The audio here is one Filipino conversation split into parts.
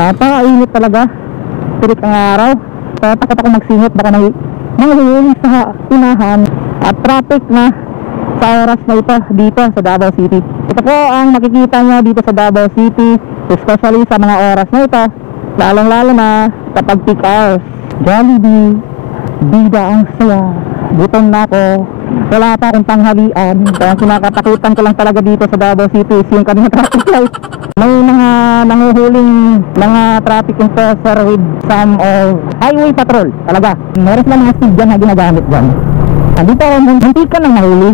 Napakainit talaga. Tirik ang araw. So takot ako magsingit, baka nangyayari sa unahan at traffic na sa oras na ito dito sa Davao City. Ito po ang makikita nyo dito sa Davao City, especially sa mga oras na ito, lalong lalo na kapag peak hours. Jollibee, bida ang saya, gutom na ako, wala pa akong tanghalian. Kaya kinakatakutan ko lang talaga dito sa Davao City is yung kanina traffic light. May mga nanguhuling mga traffic enforcer with some of highway patrol talaga. Meron silang mga speed dyan na ginagamit dyan. Dito ako, hindi ka nang nahuli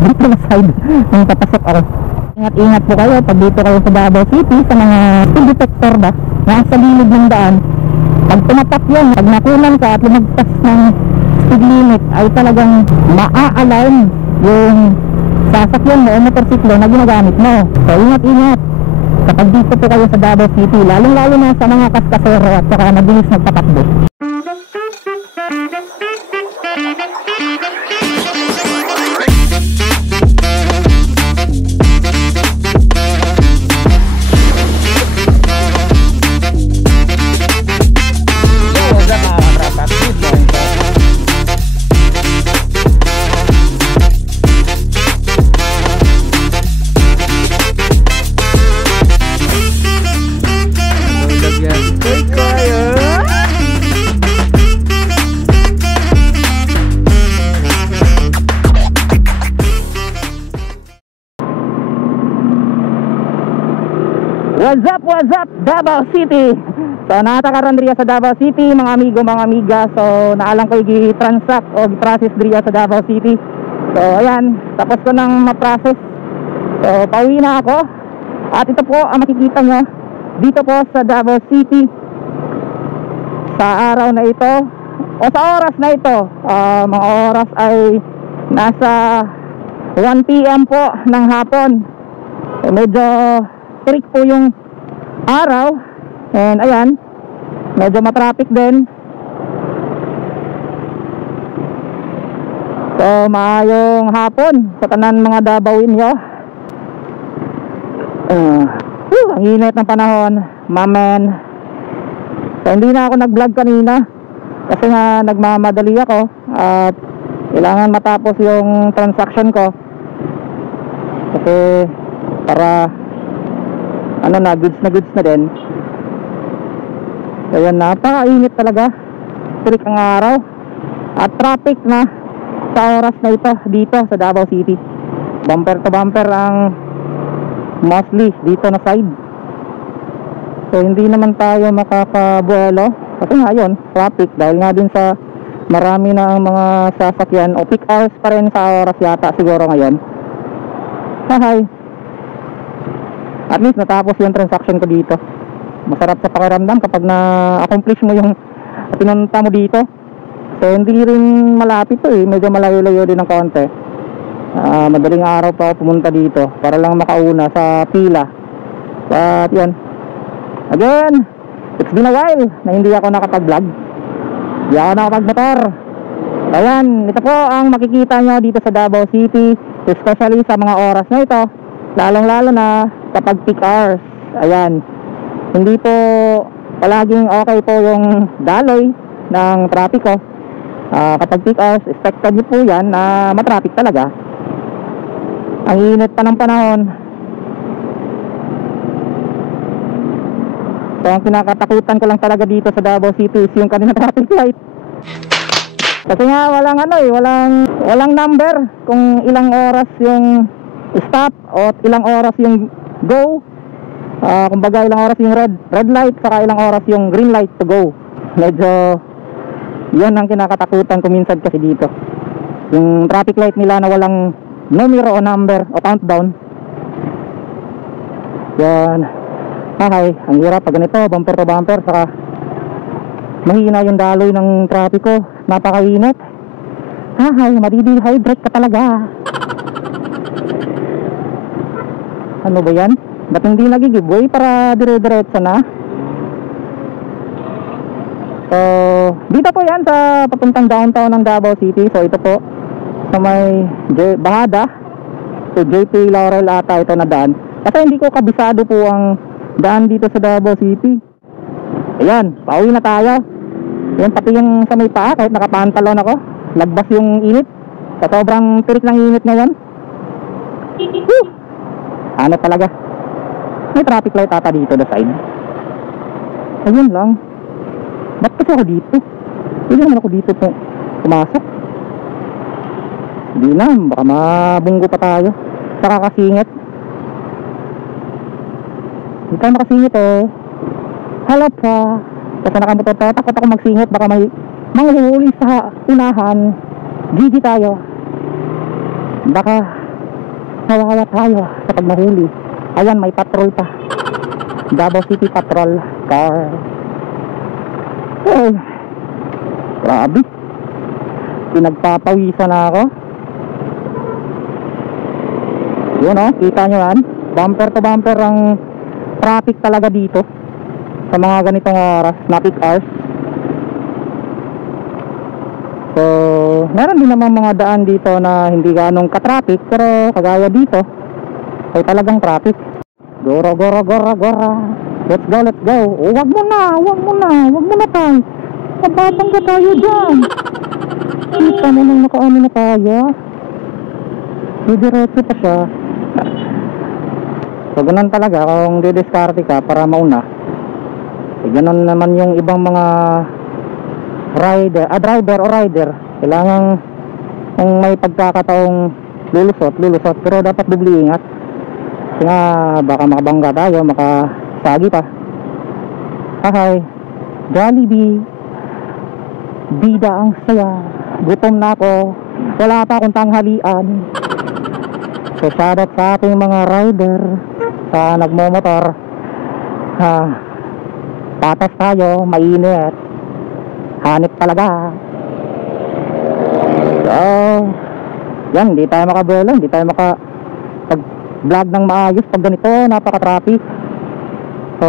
dito na side nung papasok ako. Ingat-ingat po kayo pag dito kayo sa Davao City sa mga speed detector ba nasa lilid ng daan. Pag tumatak yun, pag nakunan ka at lumagpas ng speed limit ay talagang maa-alarm yung sasakyan mo o motorsiklo na ginagamit mo. So ingat-ingat kapag dito po kayo sa Davao City, lalong-lalo na sa mga kaskasero at saka mabilis nagpatakbo. What's up Davao City. So natakaran diriya sa Davao City mga amigo, mga amiga. So naalang ko i-transact o i-process diriya sa Davao City. So ayan, tapos ko nang ma-process. So pauwi na ako. At ito po ang makikita nyo dito po sa Davao City sa araw na ito o sa oras na ito. Mga oras ay nasa 1 PM po ng hapon. So, medyo tirik po yung araw. And ayan, medyo matraffic din. So maayong hapon sa tanan mga Davawin nyo. Ang init ng panahon, mamen. So hindi na ako nag-vlog kanina kasi nga nagmamadali ako at kailangan matapos yung transaction ko kasi para ano na, goods na din. So yan, napakainit talaga. Tirik ang araw at traffic na sa oras na ito dito sa Davao City. Bumper to bumper ang mostly dito na side. So hindi naman tayo makakabuelo kasi nga yun, traffic dahil nga din sa marami na ang mga sasakyan o peak hours pa rin sa oras yata siguro ngayon. Hi. At least natapos yung transaction ko dito. Masarap sa pakiramdam kapag na-accomplish mo yung pinunta mo dito. So hindi rin malapit to eh, medyo malayo-layo din ng konti. Madaling araw pa ako pumunta dito para lang makauna sa pila. At yan, again, it's been a while na hindi ako nakapag-vlog. Hindi ako nakapag-motor. Ayan, ito po ang makikita nyo dito sa Davao City, especially sa mga oras na ito, lalong-lalo na kapag peak hours. Ayan, hindi po palaging okay po yung daloy ng trapiko. Kapag peak hours, expected nyo po yan na matraffic talaga. Ang init pa ng panahon. So ang kinakatakutan ko lang talaga dito sa Davao City is yung kanina traffic light. Kasi nga walang number kung ilang oras yung stop o ilang oras yung go. Kumbaga ilang oras yung red light saka ilang oras yung green light to go. Medyo yan ang kinakatakutan ko minsan kasi dito, yung traffic light nila na walang numero o number o countdown. Yan, okay, ang hirap pag ganito, bumper to bumper, saka mahina yung daloy ng trapiko, napakainit. Okay, madidehydrate ka talaga. Ano ba yan? Ba't hindi nag-giveaway para dire-diretso na? So, dito po yan sa papuntang downtown ng Davao City. So, ito po sa may Bahada. So, JP Laurel ata ito na daan. Kasi hindi ko kabisado po ang daan dito sa Davao City. Ayan, pauwi na tayo. Yan, pati yung sa may paa, kahit nakapantalon ako, lagbas yung init. Sa sobrang tirik ng init ngayon. Whew! Ano talaga. May traffic light ata dito the side. Ayun lang. Ba't kasi ako dito? Hindi naman ako dito po pumasok. Hindi na, baka mabunggo pa tayo. Saka kasingit. Hindi tayo makasingit eh. Hello pa. Kasi nakamotor tayo, takot ako magsingit. Baka may manghuhuli sa unahan. GG tayo. Baka nawawa tayo sa pag mahuli. Ayan, may patrol pa. Davao City Patrol Car. Eh, grabe. Pinagpapawisan na ako. Yun o, kita nyo yan. Bumper to bumper ang traffic talaga dito sa mga ganitong oras na peak hours. So, meron din naman mga daan dito na hindi ganong ka-traffic, pero kagaya dito ay talagang traffic. Gora, gora, gora, gora. Let's go, let's go. Oh, wag mo na tayo. Mabatang ka tayo dyan. Kita mo nang nakaano na tayo. Didiretso pa siya. So, ganun talaga kung didiskarte ka para mauna. Ganun naman yung ibang mga driver o rider. Kailangan kung may pagkakataong lulusot, pero dapat dubli ingat. Kasi nga baka makabangga tayo, makasagi pa. Hi, Jollibee, bida ang saya. Gutom na ako, wala pa akong tanghalian. So shoutout sa ating mga rider sa nagmomotor. Patas tayo, mainit. Hanip talaga. So, yan, hindi tayo makabuelo, hindi tayo makapag-vlog ng maayos pag ganito, napaka-traffic. So,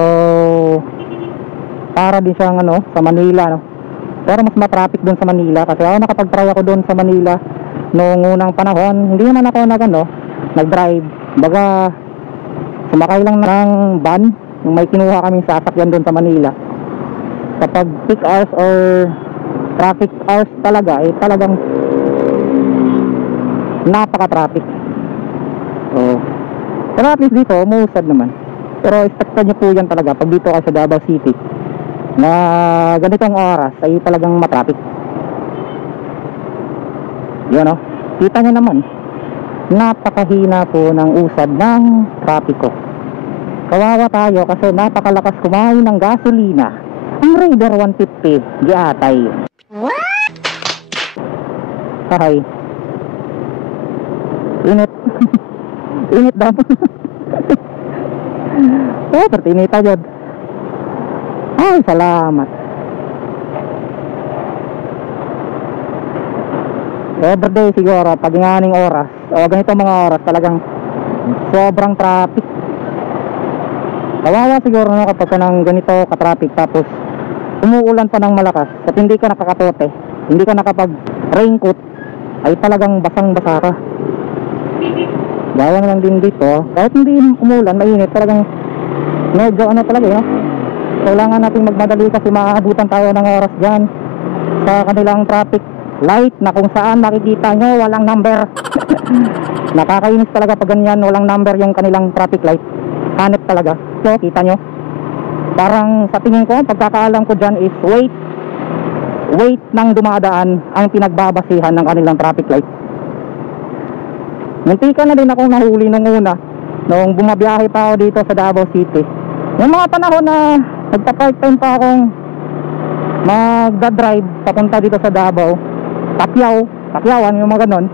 para din siyang sa Manila, no? Pero mas ma-traffic dun sa Manila kasi ako nakapag-try ako dun sa Manila noong unang panahon. Hindi naman ako nag-drive. Baga, sumakay lang ng van. Yung may kinuha kaming sasakyan dun sa Manila. Kapag peak hours or traffic hours talaga, talagang napaka-traffic. So, pero at least dito, umuusad naman. Pero expected nyo po yan talaga pag dito kayo sa Davao City na ganitong oras ay talagang matraffic. Yan o, kita nyo naman, napakahina po ng usad ng trapiko. Kawawa tayo kasi napakalakas kumain ng gasolina ang Raider 150 giatay. What? Hi. Init. Init daw. Oh, pertinita jod. Ay, salamat. Everyday siguro pag nganing oras o ganito mga oras talagang sobrang traffic. Kawawa siguro kapag nang ganito ka-traffic tapos umuulan pa ng malakas at hindi ka nakakatote, hindi ka nakapag raincoat, ay talagang basang-basa ka. Gaya lang din dito, kahit hindi umulan, mainit, talagang medyo talaga kailangan natin magmadali kasi maaabutan tayo ng oras dyan sa kanilang traffic light na kung saan makikita nyo walang number. Nakakainis talaga pag ganyan, walang number yung kanilang traffic light. Hanip talaga. So, kita nyo, parang sa tingin ko, pagkakaalam ko dyan is weight ng dumadaan ang pinagbabasihan ng kanilang traffic light. Muntika na din akong nahuli nung una nung bumabiyahe pa ako dito sa Davao City. Yung mga panahon na nagpa-part time pa akong magdadrive papunta dito sa Davao, Takyawan, yung mga ganon,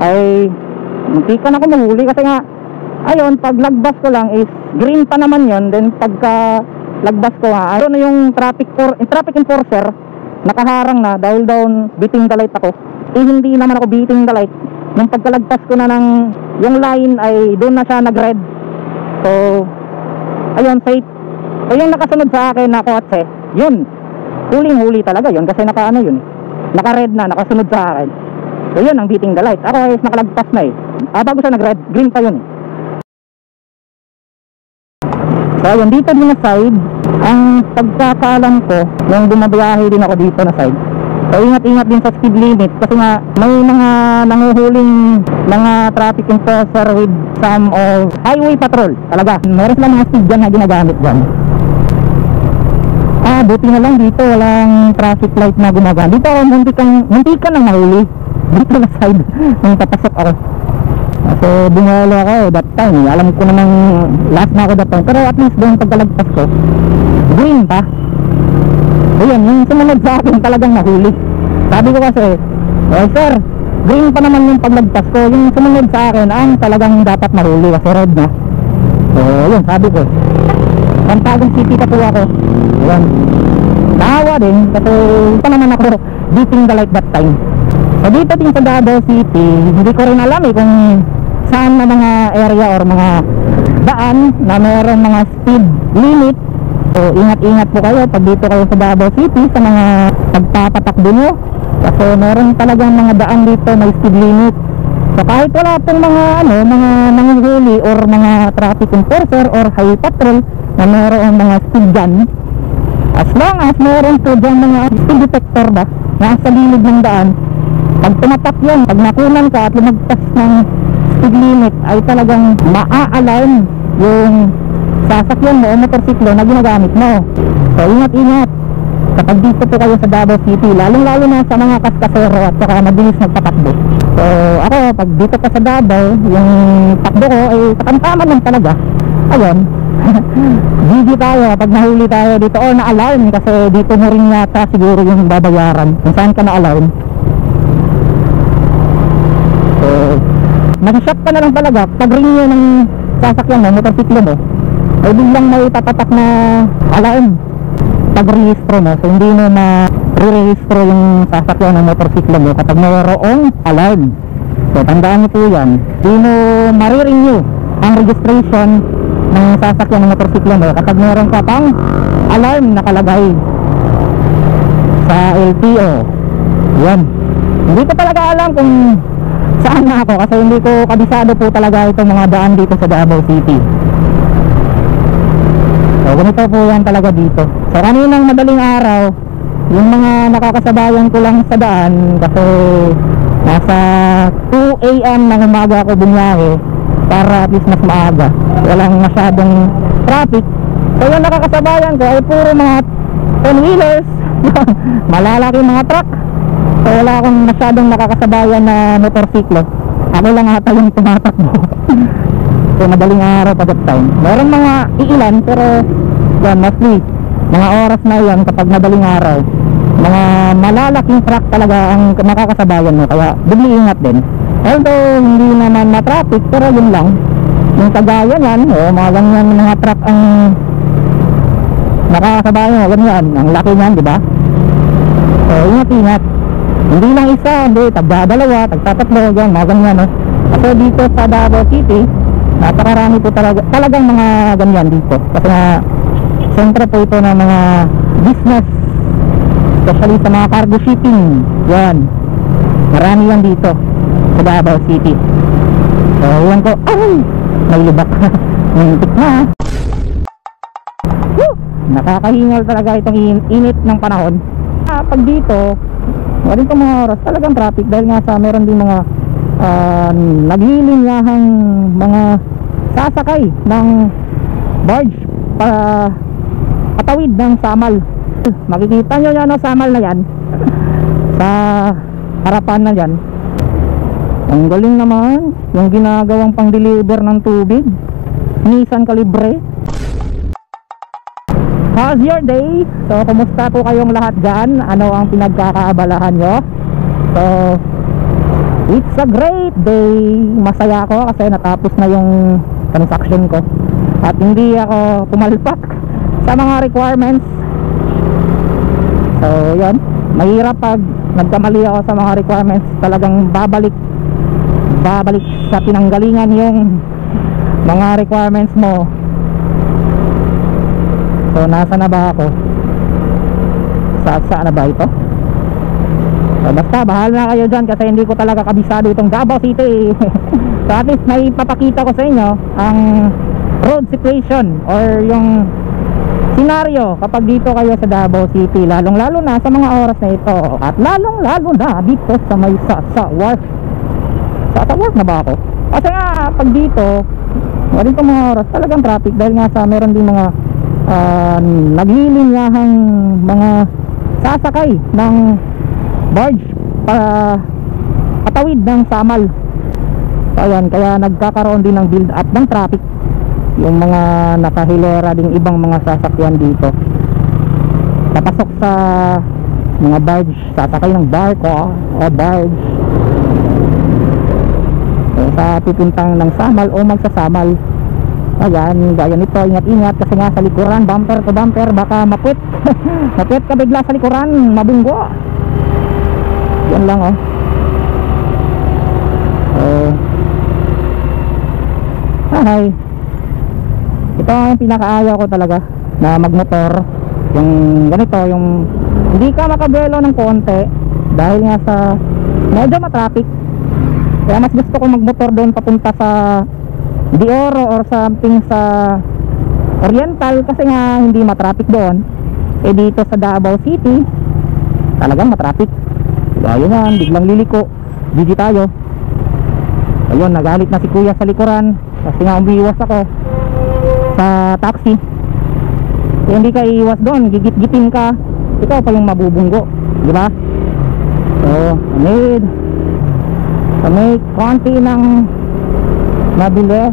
ay muntika na ako mahuli kasi nga ayun, pag lagbas ko lang is green pa naman yun. Then pagka lagbas ko nga, ayun na yung traffic enforcer nakaharang na dahil down beating the light ako. Hindi naman ako beating the light. Nung pagkalagpas ko na ng yung line ay doon na siya nag-red. So ayun, safe. So yung nakasunod sa akin na kotse, yun, huling-huli talaga yun kasi naka-red na, nakasunod sa akin. So yun ang beating the light. Ako ay nakalagpas na bago siya nag-red, green pa yun. So yun, dito din na side Ang pagkakaalam ko, nung bumabiyahe din ako dito na side, so ingat-ingat din sa speed limit kasi nga may mga nanguhuling mga traffic enforcer with some of highway patrol talaga. Meron silang mga speed dyan na ginagamit dyan. Buti na lang dito walang traffic light na gumagamit. Dito ako muntikan lang mahuli dito na side nung papasok ako. So bumalo ako that time, alam ko namang last na ako that time, pero at least doon pagkalagpas ko green pa. Ayan, yung sumunod sa akin talagang nahuli. Sabi ko kasi, sir, green pa naman yung paglagpas ko. Yung sumunod sa akin ang talagang dapat mahuli kasi red na. So yun, sabi ko Pantagong City pa po ako. Ayan, naawa din kasi pa naman ako beating the light that time. So dito din sa Davao City, hindi ko rin alam kung saan na mga area or mga daan na mayroong mga speed limit. So ingat-ingat po kayo pag dito kayo sa Davao City sa mga pagpapatakbo nyo, kasi meron talagang mga daan dito may speed limit. So kahit wala pong mga mga nanguhuli or mga traffic enforcer or highway patrol na mayroong mga speed gun, as long as meron po dyan mga speed detector ba nasa gilid ng daan, pag tumatak yun, pag nakunan ka at lumagpas ng speed limit, ay talagang maa-alarm yung sasakyan mo o motorsiklo na ginagamit mo. So ingat-ingat kapag dito po kayo sa Davao City, lalong-lalo na sa mga kaskasero at saka mabilis magpatakbo. So ako, pag dito pa sa Davao, yung takbo ko ay katamtaman lang talaga. Ayun, GG tayo pag nahuli tayo dito o na-alarm, kasi dito mo rin yata siguro yung babayaran kung saan ka na-alarm. So mag-shop ka na lang talaga pag ring nyo ng sasakyan mo, motorsiklo mo, ay biglang may tapatak na alarm pag-rehistro mo. So hindi mo ma-re-rehistro yung sasakyan ng motorsiklo mo kapag mayroong alarm. So tandaan nyo po yan, hindi mo marirenew ang registration ng sasakyan ng motorsiklo mo kapag mayroon ka pang alarm nakalagay sa LTO. Yan, hindi ko talaga alam kung saan na ako kasi hindi ko kabisado po talaga itong mga daan dito sa Davao City. So ganito po yan talaga dito. So kaninang madaling araw, yung mga nakakasabayan ko lang sa daan, kasi nasa 2 AM ng umaga ako bumiyahe para at least mas maaga, walang masyadong traffic. So yung nakakasabayan ko ay puro mga 10-wheelers malalaki mga truck. So wala akong masyadong nakakasabayan na motorsiklo. Ako lang ata yung tumatakbo. So madaling araw pa that time. Meron mga iilan, pero yan, mostly mga oras na yan kapag madaling araw, mga malalaking truck talaga ang nakakasabayan mo, kaya bigli ingat din. Although hindi naman na-traffic, pero yun lang, yung kagaya yan, mga ganyan mga truck ang nakakasabayan mo, ganyan, ang laki niyan, di ba? So ingat-ingat, hindi lang isa, hindi, tagdadalawa, tagtatatlo, yan, mga ganyan, no? Kasi dito sa Davao City, napakarami po talagang mga ganyan dito, kasi nga sentro po ito ng mga business, especially sa mga cargo shipping. Yan, marami yan dito sa Davao City. So yan ko, ay, may lubak muntik na. Nakakahingal talaga itong init ng panahon. Pag dito wala itong mga oras talagang traffic, dahil nga sa meron din mga naglilinyahang mga sasakay ng barge para patawid ng Samal. Makikita nyo yan, Samal na yan sa harapan na yan. Ang galing naman yung ginagawang pang deliver ng tubig, Nissan Calibre. How's your day? So kumusta po kayong lahat dyan? Ano ang pinagkakaabalahan nyo? So it's a great day. Masaya ako kasi natapos na yung transaction ko at hindi ako pumalpak sa mga requirements. So yan, mahirap pag nagkamali ako sa mga requirements. Talagang babalik sa pinanggalingan yung mga requirements mo. So nasa na ba ako? Saan na ba ito? So basta bahala na kayo dyan kasi hindi ko talaga kabisado itong Davao City. So at least may papakita ko sa inyo ang road situation or yung senaryo kapag dito kayo sa Davao City, lalong lalo na sa mga oras na ito, at lalong lalo na dito sa may Sasawar. Sasawar na ba ako? Kasi nga pag dito ganito mga oras talagang traffic, dahil nga sa meron din mga naglilinyahang mga sasakay ng barge para patawid ng Samal. So ayan, kaya nagkakaroon din ng build up ng traffic yung mga nakahilera ding ibang mga sasakyan dito papasok sa mga barge, sasakay ng barko o barge sa pupuntang ng Samal o magsasamal. Ayan, gaya nito, ingat-ingat kasi nga sa likuran, bumper to bumper, baka mapit mapit ka bigla sa likuran, mabunggo. Yan lang oh. Hi. Ito ang pinakaayaw ko talaga na magmotor, yung ganito, yung hindi ka makabuelo ng konti dahil nga sa medyo matraffic. Kaya mas gusto ko magmotor doon papunta sa De Oro or something sa Oriental kasi nga hindi matraffic doon. Eh dito sa Davao City talagang matraffic. Ayun yan, biglang liliko, gigi tayo. Ayun, nagalit na si kuya sa likuran kasi nga umiiwas ako sa taxi. Kaya hindi ka iiwas doon, gigit-gitin ka, ikaw pa yung mabubunggo, di ba? So may konti ng mabilis.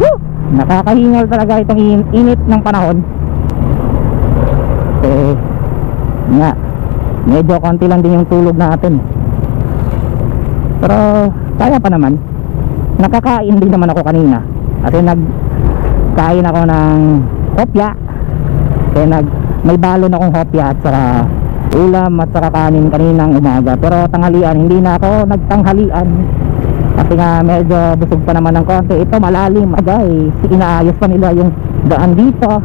Woo! Nakakahingal talaga itong init ng panahon. Nga, medyo konti lang din yung tulog natin, pero kaya pa naman. Nakakain din naman ako kanina kasi nagkain ako ng hopya. Kaya may balon akong hopya at saka ulam at saka kanin kaninang umaga. Pero tanghalian, hindi na ako nagtanghalian kasi nga medyo busog pa naman ng konti. Ito malalim agay, inaayos pa nila yung daan dito,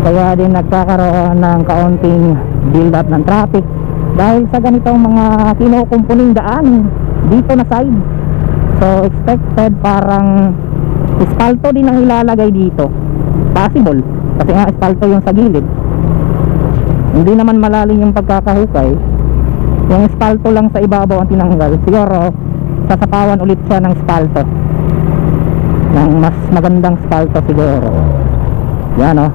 kaya din nagkakaroon ng kaunting build up ng traffic dahil sa ganitong mga kinukumpuning daan dito na side. So expected parang espalto din ang ilalagay dito, possible kasi nga espalto yung sa gilid, hindi naman malalim yung pagkakahukay. Yung espalto lang sa ibabaw ang tinanggal. Siguro sasapawan ulit siya ng espalto, ng mas magandang espalto siguro. Yan oh,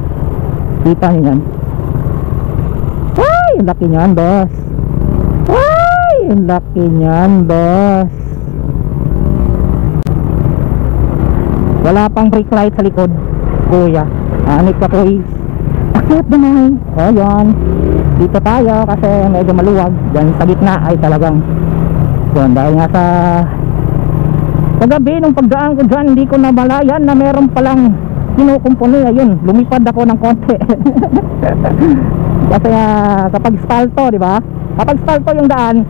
kita niyo yan. Ay, laki niyan boss. Ay, laki niyan boss. Wala pang brake light sa likod, kuya. Anit ka kuya. Akit naman. O yan, dito tayo kasi medyo maluwag. Diyan sa gitna ay talagang yun, dahil nga sa kagabi nung pagdaan ko dyan, hindi ko namalayan na meron palang kinukumpuni. Ayun, lumipad ako ng konti. Kasi kapag spalto, di ba? Kapag spalto yung daan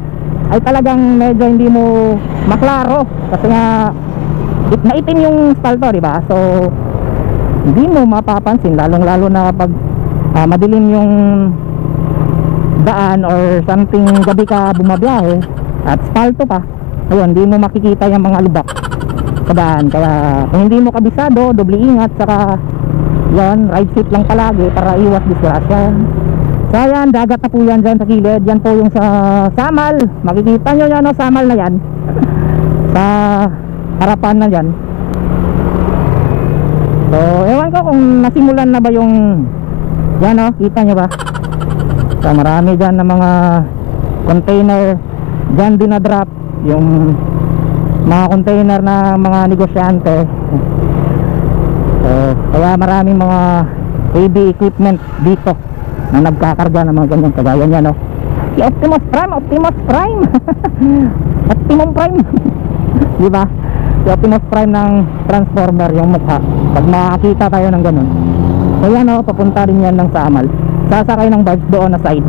ay talagang medyo hindi mo maklaro kasi nga naitim yung spalto, di ba? So hindi mo mapapansin, lalong lalo na kapag madilim yung daan or something, gabi ka bumabiyahe at spalto pa. Ayun, hindi mo makikita yung mga lubak sa daan. Kaya kung hindi mo kabisado, doble ingat. Saka yan, ride seat lang palagi para iwas disgrasya. So yan, dagat na po yan dyan sa kilid. Yan po yung sa Samal. Makikita nyo yan, no, Samal na yan. Sa harapan na yan. So ewan ko kung nasimulan na ba yung yan, no, kita nyo ba? So marami dyan na mga container dyan dinadrop, yung mga container na mga negosyante. So kaya maraming mga heavy equipment dito na nagkakarga ng mga ganyan kagaya niya, no? Si Optimus Prime, Optimus Prime. Optimum Prime. Di ba? Si Optimus Prime ng Transformer yung mukha. Pag makakita tayo ng ganun. So yan, no, papunta rin yan ng Samal. Sasakay ng barge doon na side.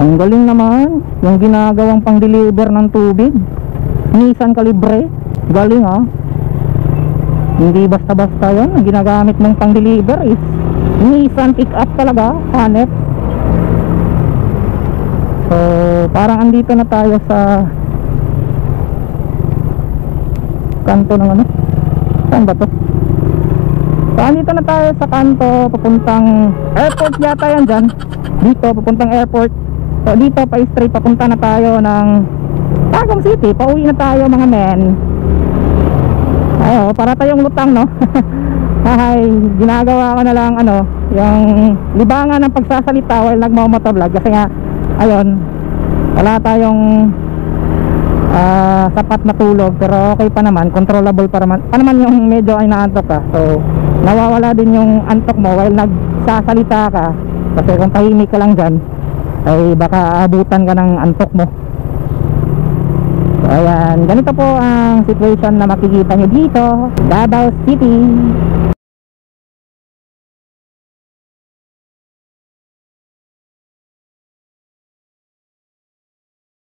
Ang galing naman yung ginagawang pang deliver ng tubig. Nissan Calibre. Galing, ha? Hindi basta-basta yun. Ang ginagamit mong pang deliver is Nissan pick up talaga, hanep. So parang andito na tayo sa kanto ng ano, saan ba to? So andito na tayo sa kanto papuntang airport yata yan dyan. Dito papuntang airport. So dito pa straight papunta na tayo ng Tagum City. Pauwi na tayo mga men. Ayo, para tayong lutang no. Ay, ginagawa ko na lang ano, yung libangan ng pagsasalita while nagmo-motovlog kasi nga ayun, wala tayong sapat na tulog, pero okay pa naman, controllable pa naman yung medyo ay naantok ka. So nawawala din yung antok mo while nagsasalita ka, kasi kung tahimik ka lang dyan ay baka abutan ka ng antok mo. So ayan, ganito po ang situation na makikita nyo dito, Davao City.